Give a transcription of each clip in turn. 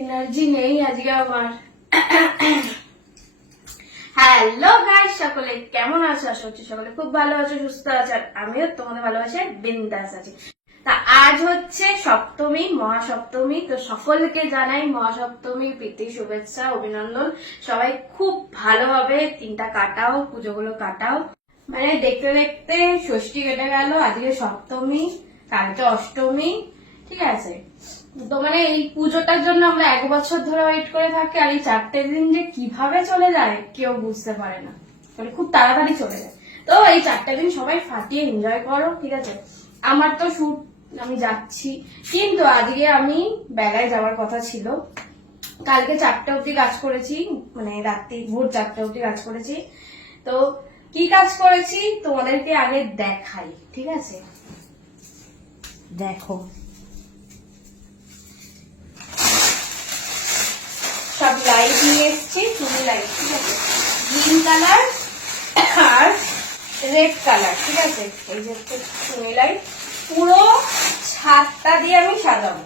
Energy নেই আজকে আমার। হ্যালো গাইস, সকলে কেমন আছো? আশা করছি সকলে খুব ভালো আছো, সুস্থ আছো, আর আমিও তোমাদের ভালোবাসে বিন্দাস আছি। তা আজ হচ্ছে সপ্তমী, মহাসপ্তমী। তো সকলকে জানাই মহাসপ্তমী প্রীতি, শুভেচ্ছা, অভিনন্দন। সবাই খুব ভালোভাবে দিনটা কাটাও, পুজোগুলো কাটাও। মানে দেখতে দেখতে ষষ্ঠী কেটে গেল, আজকে সপ্তমী, কালকে অষ্টমী। ঠিক আছে, তো মানে এই পুজোটার জন্য আমরা 1 বছর ধরে ওয়েট করে থাকি, আর এই 4টে দিন যে কিভাবে চলে যায় কেউ বুঝতে পারে না, মানে খুব তাড়াতাড়ি চলে যায়। তো এই 4টে দিন সবাই ফাটিয়ে এনজয় করো, ঠিক আছে। আমার তো শুট, আমি যাচ্ছি, কিন্তু আজকে আমি বেলায় যাওয়ার কথা ছিল। কালকে 4টে অবধি কাজ করেছি, মানে রাত্রি ভোর 4টে অবধি কাজ করেছি। তো কি কাজ করেছি তোমাদেরকে আগে দেখাই, ঠিক আছে। দেখো, সব লাইট নিয়ে এসছি, চুনি লাইট, ঠিক আছে, গ্রিন কালার আর রেড কালার, ঠিক আছে। এই যে চুনি লাইট, পুরো ছাদটা দিয়ে আমি সাজাবো,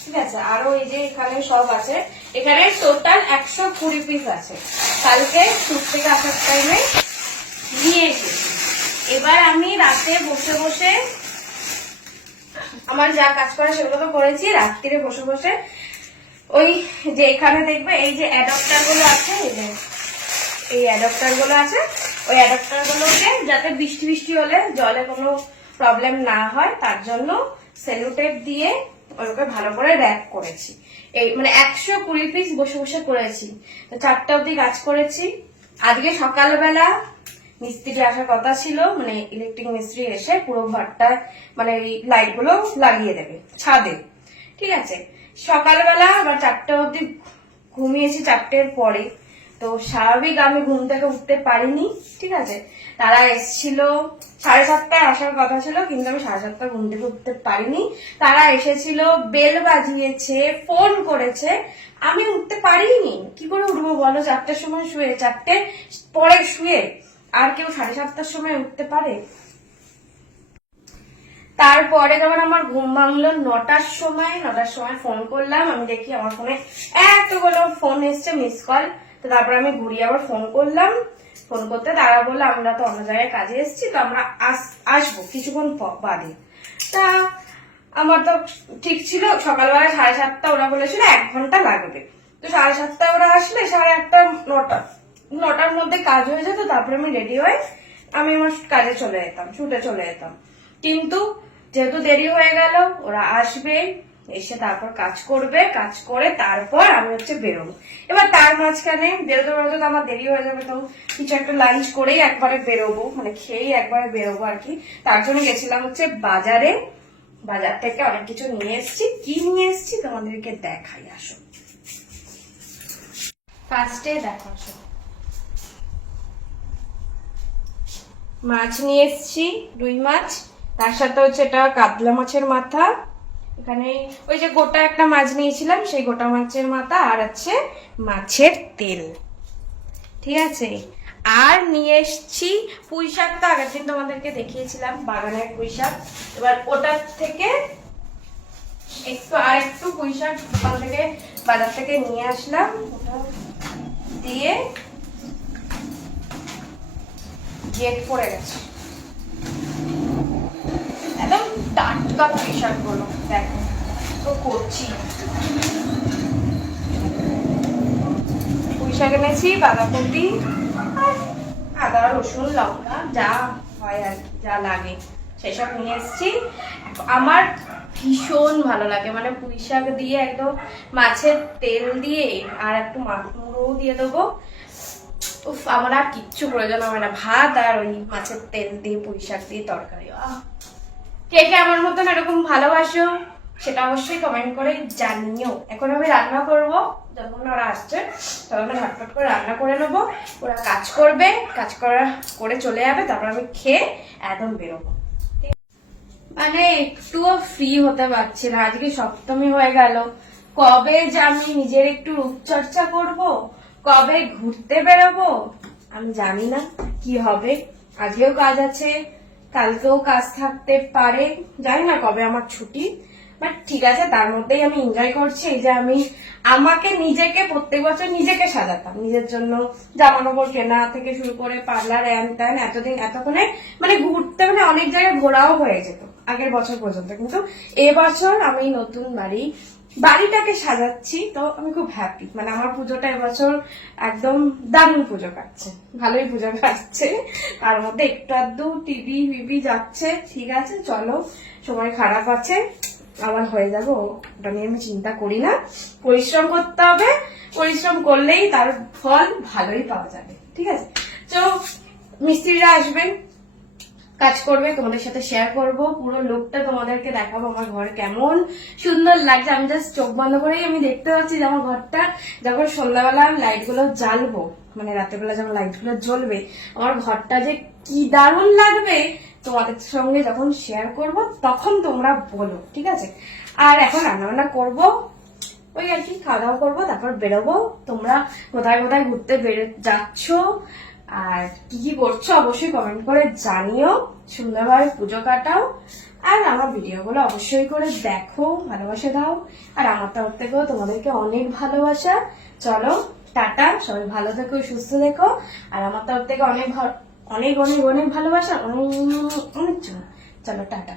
ঠিক আছে। আরো এই যে এখানে সব আছে, এখানে টোটাল 120 পিস আছে। কালকে শুট থেকে আসার টাইমে নিয়ে এসেছি। এবার আমি রাতে বসে বসে আমার যা কাজ করা সেগুলো তো করেছি, রাত্রিরে বসে বসে ওই যে এখানে দেখবে এই যে অ্যাডাপ্টার গুলো আছে, এই অ্যাডাপ্টার গুলো আছে, ওই অ্যাডাপ্টার গুলোকে যাতে বৃষ্টি বৃষ্টি হলে জলে কোনো প্রবলেম না হয় তার জন্য সেলুটেপ দিয়ে ওকে ভালো করে র্যাপ করেছি। এই মানে 120 পিস বসে বসে করেছি। তো 4টে অবধি কাজ করেছি। আজকে সকালবেলা মিস্ত্রি আসার কথা ছিল, মানে ইলেকট্রিক মিস্ত্রি এসে পুরো ঘরটা মানে এই লাইট গুলো লাগিয়ে দেবে ছাদে, ঠিক আছে। সকালবেলা আবার 4টে অবধি ঘুমিয়েছি, 4টের পরে। তো স্বাভাবিক আমি ঘুম থেকে উঠতে পারিনি, ঠিক আছে। তারা এসেছিল 7:30টায় আসার কথা ছিল, কিন্তু আমি 7:30 ঘুম থেকে উঠতে পারিনি। তারা এসেছিল, বেল বাজিয়েছে, ফোন করেছে, আমি উঠতে পারিনি। কি করে উঠবো বলো? 4টের সময় শুয়ে, 4টে পরে শুয়ে, আর কেউ 7:30টার সময় উঠতে পারে? তারপরে যখন আমার ঘুম ভাঙলো 9টার সময় ফোন করলাম, আমি দেখি আমার ফোনে এতগুলো ফোন এসছে, মিস কল। তো তারপরে আমি ঘুরিয়ে আবার ফোন করলাম, ফোন করতে তারা বললো আমরা তো অন্য জায়গায় কাজে এসেছি, তো আমরা আসবো কিছুক্ষণ বাদে। তা আমার তো ঠিক ছিল, সকালবেলা 7:30 ওরা বলেছিল 1 ঘন্টা লাগবে। তো 7:30 ওরা আসলে 8:30 9টার মধ্যে কাজ হয়ে যেত। তারপরে আমি রেডি হয়ে আমি আমার কাজে চলে যেতাম, শুটে চলে যেতাম। কিন্তু যেহেতু দেরি হয়ে গেল, ওরা আসবে, এসে তারপর কাজ করবে, কাজ করে তারপর আমি হচ্ছে বেরোবো। এবার তার মাঝখানে বেরোতে বেরোতে তো আমার দেরি হয়ে যাবে, তো কিছু একটা লাঞ্চ করেই একবারে বেরোবো, মানে খেয়েই একবারে বেরোবো আর কি। তার জন্য গেছিলাম হচ্ছে বাজারে, বাজার থেকে অনেক কিছু নিয়ে এসেছি। কি নিয়ে এসেছি তোমাদেরকে দেখাই, আসো। ফার্স্টে দেখো, আসো, মাছ নিয়ে এসেছি, রুই মাছ। তার সাথে হচ্ছে এটা কাতলা মাছের মাথা, এখানে ওই যে গোটা একটা মাছ নিয়েছিলাম সেই গোটা মাছের মাথা, আর হচ্ছে মাছের তেল, ঠিক আছে। আর নিয়ে এসছি পুঁই শাক, তো আগের দিন তোমাদেরকে দেখিয়েছিলাম, বাগানের পুঁই শাক। এবার ওটার থেকে একটু পুঁই শাক দোকান থেকে, বাজার থেকে নিয়ে আসলাম, ওটা দিয়ে গেট পড়ে গেছে, একদম টাটকা পুঁই শাক গুলো, দেখো তো করছি। পুঁই শাক এনেছি, বাঁধাকপি, আদা রসুন লঙ্কা যা হয় আর যা লাগে সেসব নিয়ে এসেছি। আমার ভীষণ ভালো লাগে, মানে পুঁই শাক দিয়ে একদম মাছের তেল দিয়ে আর একটু মুড়ো দিয়ে দেবো। উফ, আমার আর কিচ্ছু প্রয়োজন হবে না, ভাত আর ওই মাছের তেল দিয়ে পুঁই শাক দিয়ে তরকারি। কে কে আমার মতন এরকম ভালোবাসো সেটা অবশ্যই কমেন্ট করে জানিও। এখন আমি রান্না করব, যতক্ষণ ওরা আসছে ততক্ষণ ঝটপট করে রান্না করে নেবো। ওরা কাজ করবে, কাজ করে চলে যাবে, তারপর আমি খেয়ে একদম বেরোবো। মানে একটুও ফ্রি হতে পারছি না, আজকে সপ্তমী হয়ে গেল। কবে যে আমি নিজের একটু রূপচর্চা করব, কবে ঘুরতে বেরোবো আমি জানি না কি হবে। আজকেও কাজ আছে, কালকেও কাজ থাকতে পারে, জানি না কবে আমার ছুটি। বাট ঠিক আছে, তার মধ্যেই আমি এনজয় করছি। এই যে আমি আমাকে নিজেকে প্রত্যেক বছর নিজেকে সাজাতাম, নিজের জন্য জামা কাপড় কেনা থেকে শুরু করে পার্লার এন তেন, এতক্ষণে মানে ঘুরতে, মানে অনেক জায়গায় ঘোরাও হয়ে যেত আগের বছর পর্যন্ত। কিন্তু এবছর আমি নতুন বাড়িটাকে সাজাচ্ছি, তো আমি খুব হ্যাপি। মানে আমার পুজোটা এবছর একদম দারুণ পুজো কাটছে, ভালোই পুজো কাটছে। তার মধ্যে একটু আধটু টিভি বিবি যাচ্ছে, ঠিক আছে চলো, সময় খারাপ আছে, আবার হয়ে যাবো, ওটা নিয়ে আমি চিন্তা করি না। পরিশ্রম করতে হবে, পরিশ্রম করলেই তার ফল ভালোই পাওয়া যাবে, ঠিক আছে। তো মিস্ত্রিরা আসবেন, কাজ করবে, তোমাদের সাথে শেয়ার করব, পুরো লুকটা তোমাদেরকে দেখাবো, আমার ঘর কেমন সুন্দর লাগছে। আমি জাস্ট চোখ বন্ধ করেই আমি দেখতে পাচ্ছি যে আমার ঘরটা যখন সন্ধ্যাবেলা আমি লাইট গুলো জ্বালবো, মানে রাতের বেলা যখন লাইট গুলো জ্বলবে, আমার ঘরটা যে কি দারুণ লাগবে তোমাদের সঙ্গে যখন শেয়ার করব তখন তোমরা বলো, ঠিক আছে। আর এখন রান্না করবো, ওই আর কি, খাওয়া দাওয়া করবো, তারপর বেরোবো। তোমরা কোথায় কোথায় ঘুরতে যাচ্ছ আর কি কি করছো অবশ্যই কমেন্ট করে জানিও। সুন্দরভাবে পুজো কাটাও, আর আমার ভিডিওগুলো অবশ্যই করে দেখো, ভালোবাসা দাও। আর আমার তরফ থেকেও তোমাদেরকে অনেক ভালোবাসা। চলো টাটা, সবাই ভালো থেকো, সুস্থ থেকো। আর আমার তরফ থেকে অনেক অনেক অনেক অনেক ভালোবাসা, অনেক অনেক। চলো টাটা।